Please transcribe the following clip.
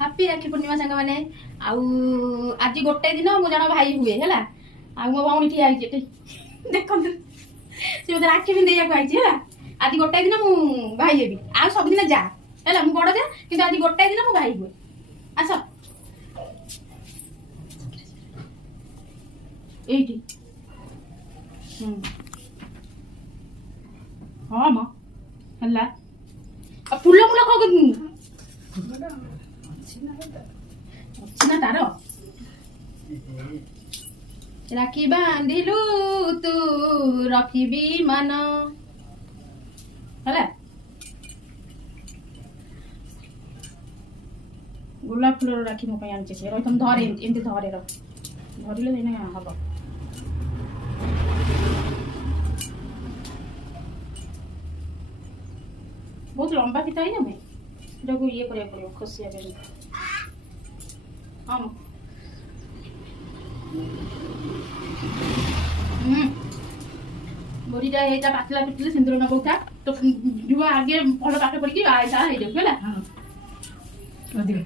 ହାପି ରାକ୍ଷୀ ପୂର୍ଣ୍ଣିମା ସାଙ୍ଗମାନେ। ଆଉ ଆଜି ଗୋଟେ ଦିନ ମୁଁ ଜଣ ଭାଇ ହୁଏ ହେଲା। ଆଉ ମୋ ଭଉଣୀ ଠିଆ ହେଇଛି ଏଠି ଦେଖନ୍ତୁ, ସେ ମତେ ରାକ୍ଷୀ ପିନ୍ଧେଇବାକୁ ଆଇଛି ହେଲା। ଆଜି ଗୋଟାଏ ଦିନ ମୁଁ ଭାଇ ହେବି, ଆଉ ସବୁଦିନ ଯା ହେଲା। ମୁଁ ବଡ ଯା, କିନ୍ତୁ ଆଜି ଗୋଟାଏ ଦିନ ମୁଁ ଭାଇ ହୁଏ। ଆସ ଏଇଠି। ହଁ ମ ହେଲା। ଫୁଲ ଫୁଲ ଅଛି ନା ତାର। ରାକ୍ଷୀ ବାନ୍ଧିଲୁ ତୁ ରଖିବି ମାନ ହେଲା। ଗୋଲାପ ଫୁଲର ରାକ୍ଷୀ ମୋ ପାଇଁ ଆଣିଛି ସେ। ତମେ ଧରେ ଏମିତି ଧରେ ଧରିଲେ ଯାଇନା ହବ। ବହୁତ ଲମ୍ବା ଫିତା ହେଇଯାଏ, ଏଟାକୁ ଇଏ କରିବାକୁ ପଡ଼ିବ, ଖୋସିବା ପାଇଁ। ହଁ ବଡିଟା ଏଇଟା ପାତଲା ପିଟିଲେ ସିନ୍ଦୁର ନଗଉଥା ତ ଯୁଆ ଆଗେ ଭଲ ପାଠ ପଢିକି ଆଇସା ହେଇଯାଉ ହେଲା। ଦିଅ, ଦିଅ।